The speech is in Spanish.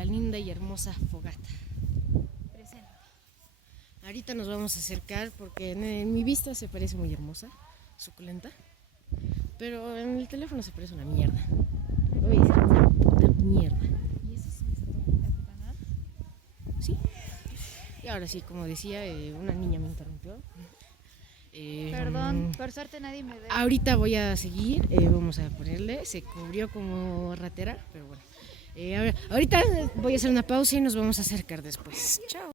la linda y hermosa fogata. Presente. Ahorita nos vamos a acercar porque en mi vista se parece muy hermosa, suculenta, pero en el teléfono se parece una mierda. Lo voy a decir, una puta mierda. ¿Y eso es a tu canal? ¿Sí? Y ahora sí, como decía, una niña me interrumpió. Perdón, por suerte nadie me ve. Ahorita voy a seguir, vamos a ponerle, se cubrió como ratera, pero bueno. Ahorita voy a hacer una pausa y nos vamos a acercar después. Chao.